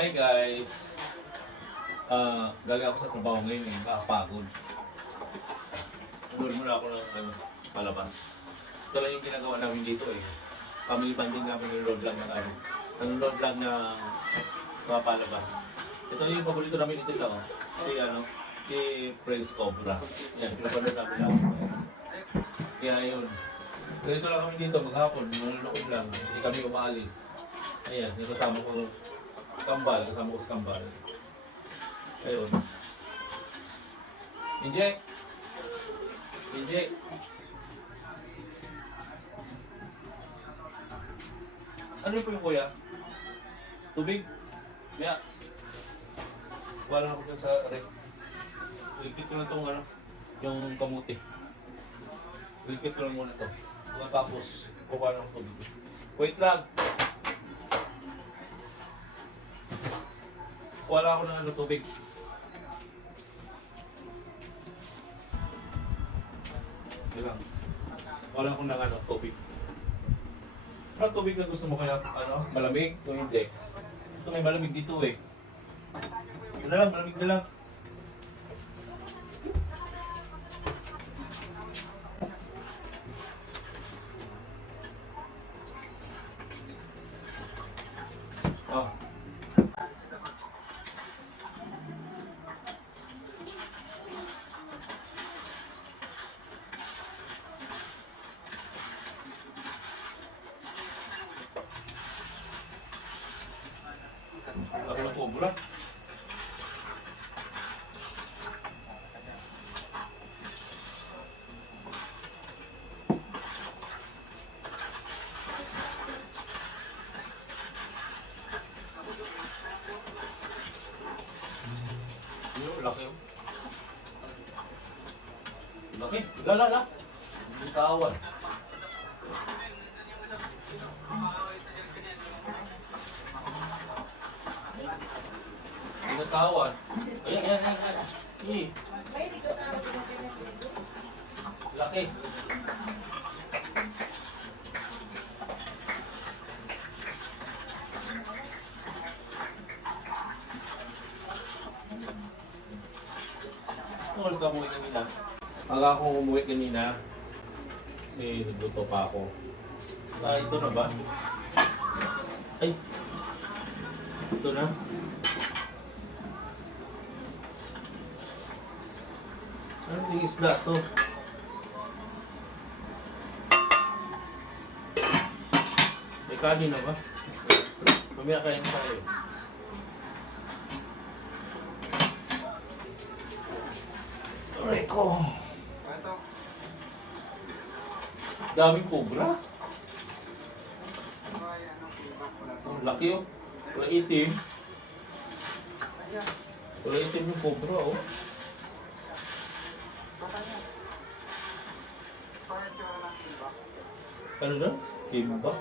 Hi guys! Galing ako sa trabaho ngayon eh, nakapagod. Nanood muna ako ng palabas. Ito lang yung ginagawa namin dito eh. Family banding namin, nanonood lang ng nanonood lang ng mga palabas. Ito yung paborito namin dito lang. Si Prince Cobra. Yan, pinapanood namin lang. Kaya yun. Ganito lang kami dito maghapon, nanonood lang. Hindi kami umaalis. Ayan, yung kasama ko kambal, kasama ko sa kambal. Ayun. Injek! Injek! Ano po yung kuya? Tubig? Maya. Wala ako dyan sa rek. Ilikit ko lang itong yung kamuti. Ilikit ko lang muna ito. Tapos, kuha lang tubig. Wait lang! Wala ako ng tubig. Hindi lang. Wala ako ng tubig. Ano tubig na gusto mo kaya? Malamig? O hindi? Ito may malamig dito eh. Ito na lang, malamig na lang. Oh. Laki ng cobra. Laki yun. Laki. Lala. Bitawan. Bitawan. Ayan. Laki. Oras ka umuwi kanina? Aga akong umuwi kanina kasi nagluto pa ako. Ito na ba? Ay! Ito na. Ano yung isda to? May kanin na ba? Mamaya kain tayo. Aray ko. Daming cobra. Ang laki oh. Wala itim. Wala itim yung cobra oh. Ano na? Kimba?